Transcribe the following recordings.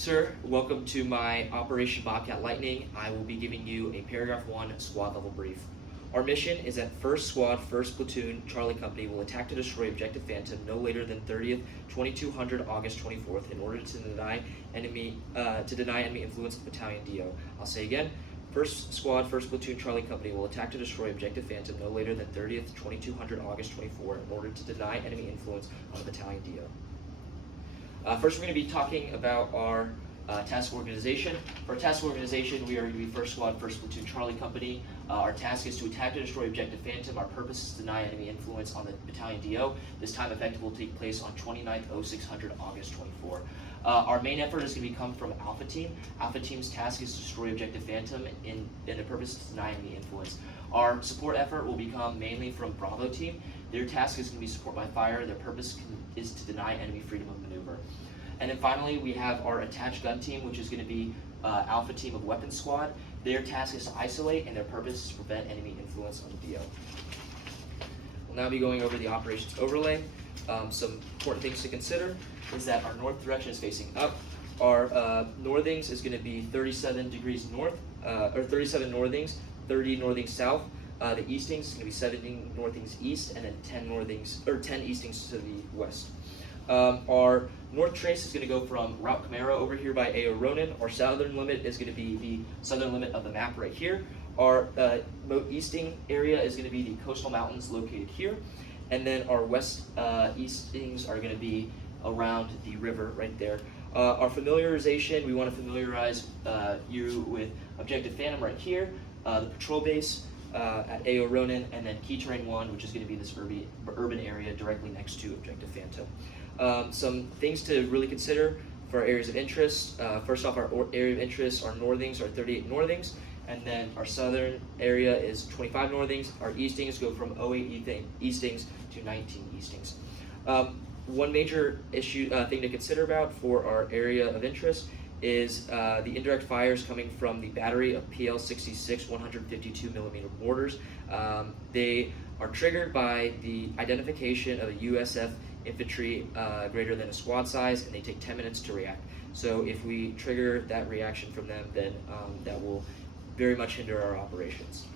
Sir, welcome to my Operation Bobcat Lightning. I will be giving you a Paragraph 1 squad level brief. Our mission is that 1st Squad, 1st Platoon, Charlie Company will attack to destroy Objective Phantom no later than 30th, 2200, August 24th in order to deny enemy influence of Battalion DO. I'll say again, 1st Squad, 1st Platoon, Charlie Company will attack to destroy Objective Phantom no later than 30th, 2200, August 24 in order to deny enemy influence on the Battalion DO. First, we're going to be talking about our task organization. For our task organization, we are going to be 1st Squad, 1st Platoon, Charlie Company. Our task is to attack to destroy Objective Phantom. Our purpose is to deny enemy influence on the Battalion DO. This time effective will take place on 29th, 0600, August 24. Our main effort is going to come from Alpha Team. Alpha Team's task is to destroy Objective Phantom, and the purpose is to deny enemy influence. Our support effort will become mainly from Bravo Team. Their task is going to be support by fire. Their purpose is to deny enemy freedom of maneuver. And then finally, we have our attached gun team, which is going to be Alpha Team of Weapons Squad. Their task is to isolate, and their purpose is to prevent enemy influence on the DO. We'll now be going over the operations overlay. Some important things to consider is that our north direction is facing up. Our northings is going to be 37 degrees north, or 37 northings, 30 northings south. The eastings is going to be 17 northings east, and then 10 eastings to the west. Our north trace is going to go from Route Camaro over here by A.O. Ronan. Our southern limit is going to be the southern limit of the map right here. Our easting area is going to be the coastal mountains located here. And then our west eastings are going to be around the river right there. Our familiarization, we want to familiarize you with Objective Phantom right here, the patrol base at A.O. Ronan, and then Key Terrain 1, which is going to be this urban area directly next to Objective Phantom. Some things to really consider for our areas of interest. First off, our area of interest, our northings are 38 northings, and then our southern area is 25 northings. Our eastings go from 08 eastings to 19 eastings. One major thing to consider about for our area of interest is the indirect fires coming from the battery of PL-66 152mm mortars. They are triggered by the identification of a USF infantry greater than a squad size, and they take 10 minutes to react. So if we trigger that reaction from them, then that will very much hinder our operations.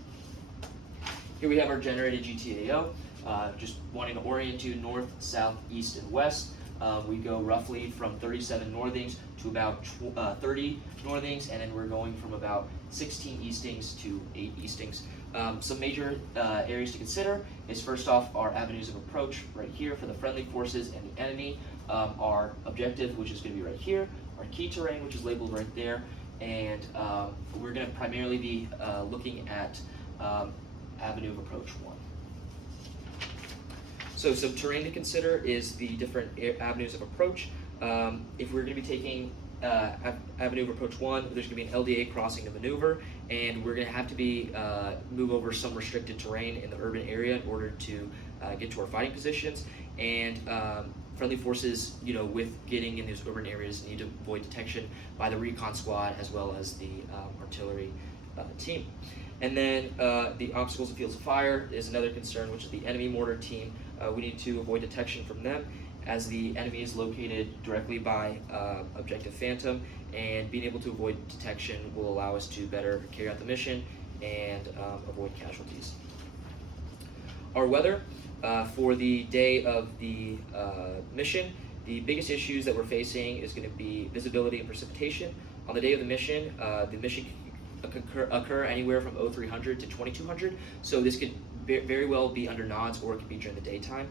Here we have our generated GTAO. Just wanting to orient you north, south, east, and west. We go roughly from 37 northings to about 30 northings, and then we're going from about 16 eastings to 8 eastings. Some major areas to consider is first off our avenues of approach right here for the friendly forces and the enemy, our objective, which is going to be right here, our key terrain, which is labeled right there, and we're going to primarily be looking at avenue of approach 1. So some terrain to consider is the different avenues of approach. If we're going to be taking avenue of approach 1, there's going to be an LDA crossing to maneuver, and we're going to have to move over some restricted terrain in the urban area in order to get to our fighting positions. And friendly forces, with getting in these urban areas, need to avoid detection by the recon squad as well as the artillery team. And then the obstacles and fields of fire is another concern, which is the enemy mortar team. We need to avoid detection from them, as the enemy is located directly by Objective Phantom, and being able to avoid detection will allow us to better carry out the mission and avoid casualties. Our weather for the day of the mission, the biggest issues that we're facing is going to be visibility and precipitation. On the day of the mission can occur anywhere from 0300 to 2200, so this could very well be under nods, or it could be during the daytime.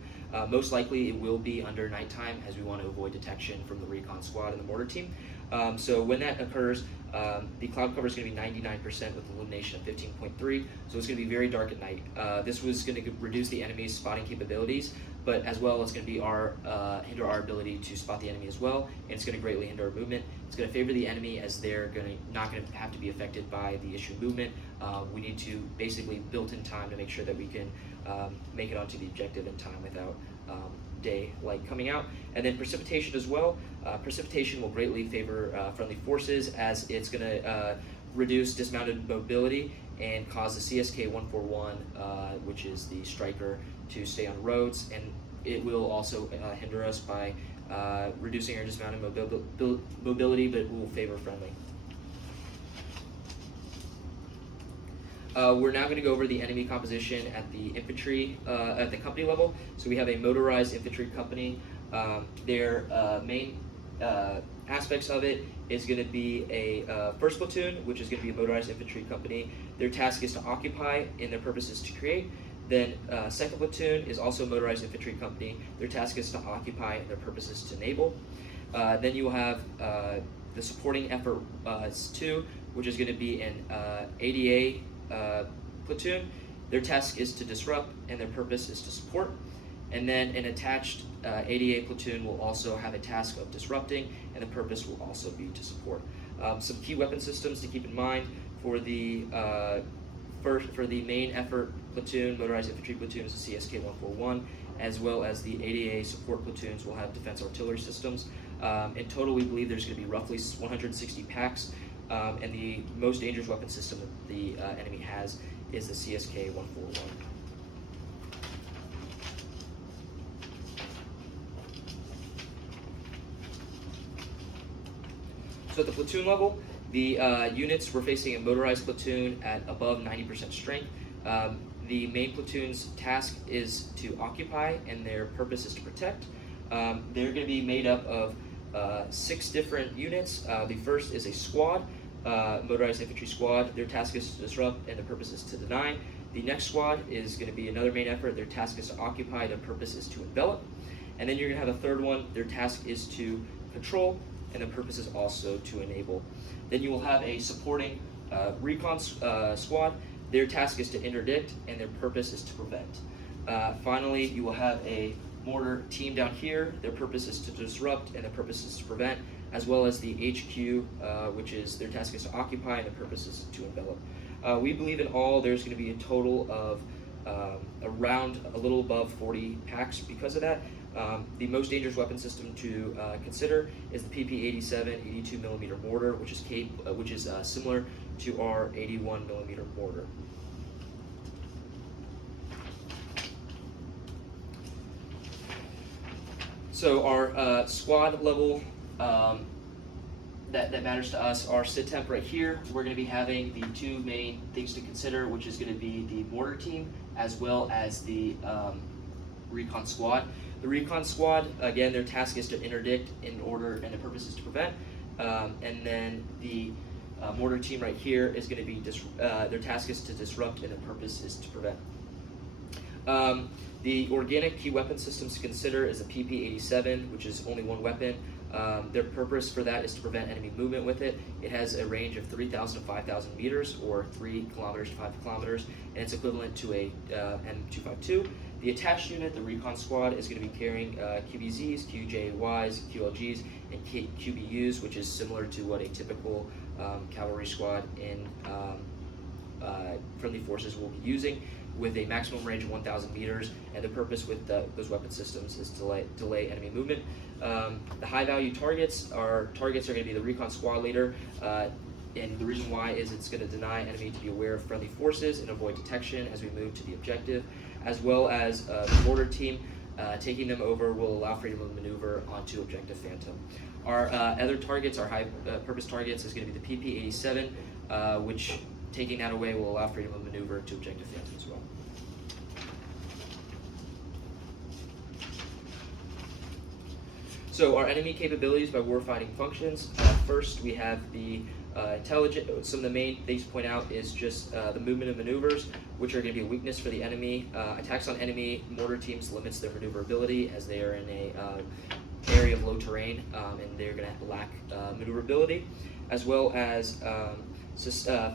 Most likely it will be under nighttime, as we want to avoid detection from the recon squad and the mortar team. So when that occurs, the cloud cover is going to be 99% with illumination of 15.3, so it's going to be very dark at night. This was going to reduce the enemy's spotting capabilities, but as well it's going to be hinder our ability to spot the enemy as well, and it's going to greatly hinder our movement. It's going to favor the enemy, as they're not going to have to be affected by the issue of movement. We need to basically build in time to make sure that we can make it onto the objective in time without daylight coming out. And then precipitation as well. Precipitation will greatly favor friendly forces, as it's going to reduce dismounted mobility and cause the CSK 141, which is the striker, to stay on roads, and it will also hinder us by reducing or dismounting mobility, but will favor friendly. We're now going to go over the enemy composition at the infantry, at the company level. So we have a motorized infantry company. Their main aspects of it is going to be a first platoon, which is going to be a motorized infantry company. Their task is to occupy, and their purpose is to create. Then second platoon is also a motorized infantry company. Their task is to occupy, and their purpose is to enable. Then you will have the supporting effort 2, which is going to be an ADA platoon. Their task is to disrupt, and their purpose is to support. And then an attached ADA platoon will also have a task of disrupting, and the purpose will also be to support. Some key weapon systems to keep in mind for the main effort platoon, motorized infantry platoon, is the CSK-141, as well as the ADA support platoons will have defense artillery systems. In total, we believe there's going to be roughly 160 packs, and the most dangerous weapon system that the enemy has is the CSK-141. So at the platoon level, the units were facing a motorized platoon at above 90% strength. The main platoon's task is to occupy, and their purpose is to protect. They're going to be made up of 6 different units. The first is a squad, motorized infantry squad. Their task is to disrupt, and the purpose is to deny. The next squad is going to be another main effort. Their task is to occupy, their purpose is to envelop. And then you're going to have a third one. Their task is to control, and the purpose is also to enable. Then you will have a supporting recon squad. Their task is to interdict, and their purpose is to prevent. Finally, you will have a mortar team down here. Their purpose is to disrupt, and their purpose is to prevent, as well as the HQ, which is their task is to occupy, and their purpose is to envelop. We believe in all there's going to be a total of around a little above 40 packs because of that. The most dangerous weapon system to consider is the PP-87 82mm mortar, which is similar to our 81mm mortar. So our squad level that matters to us, our sit temp right here, we're going to be having the 2 main things to consider, which is going to be the mortar team as well as the recon squad. The recon squad, again, their task is to interdict and the purpose is to prevent. And then the mortar team right here is going to be, their task is to disrupt, and their purpose is to prevent. The organic key weapon systems to consider is a PP-87, which is only 1 weapon. Their purpose for that is to prevent enemy movement with it. It has a range of 3,000 to 5,000 meters, or 3 kilometers to 5 kilometers, and it's equivalent to a M252. The attached unit, the recon squad, is going to be carrying QBZs, QJYs, QLGs, and QBUs, which is similar to what a typical cavalry squad in friendly forces will be using, with a maximum range of 1,000 meters, and the purpose with those weapon systems is to delay enemy movement. The high value targets are going to be the recon squad leader, and the reason why is it's going to deny enemy to be aware of friendly forces and avoid detection as we move to the objective, as well as the mortar team. Taking them over will allow freedom of maneuver onto objective Phantom. Our other targets, our high purpose targets, is going to be the PP-87, which taking that away will allow freedom of maneuver to objective Phantom as well. So our enemy capabilities by warfighting functions. First, we have the intelligent. Some of the main things to point out is just the movement and maneuvers, which are going to be a weakness for the enemy. Attacks on enemy mortar teams limits their maneuverability, as they are in a area of low terrain, and they're going to lack maneuverability, as well as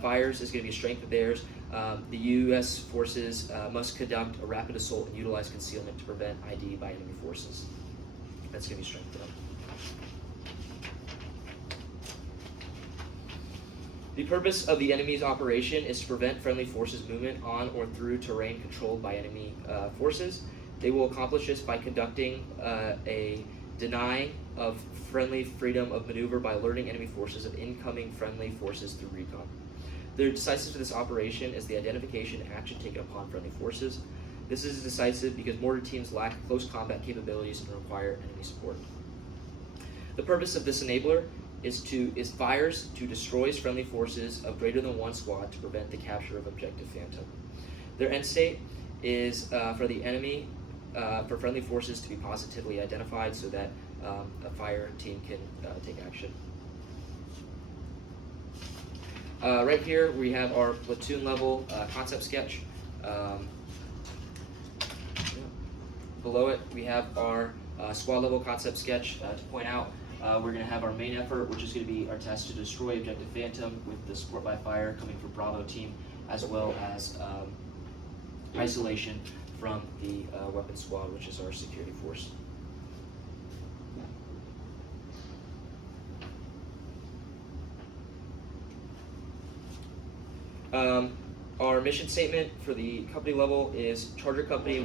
fires is going to be a strength of theirs. The U.S. forces must conduct a rapid assault and utilize concealment to prevent ID by enemy forces. That's going to be strength for them. The purpose of the enemy's operation is to prevent friendly forces movement on or through terrain controlled by enemy forces. They will accomplish this by conducting a denying of friendly freedom of maneuver by alerting enemy forces of incoming friendly forces through recon. The decisive for this operation is the identification and action taken upon friendly forces. This is decisive because mortar teams lack close combat capabilities and require enemy support. The purpose of this enabler is fires to destroy friendly forces of greater than one squad to prevent the capture of Objective Phantom. Their end state is for the enemy, for friendly forces to be positively identified so that a fire team can take action. Right here we have our platoon level concept sketch. Below it we have our squad level concept sketch. To point out, we're going to have our main effort, which is going to be our test to destroy Objective Phantom with the support by fire coming from Bravo team, as well as isolation from the weapons squad, which is our security force. Our mission statement for the company level is Charger Company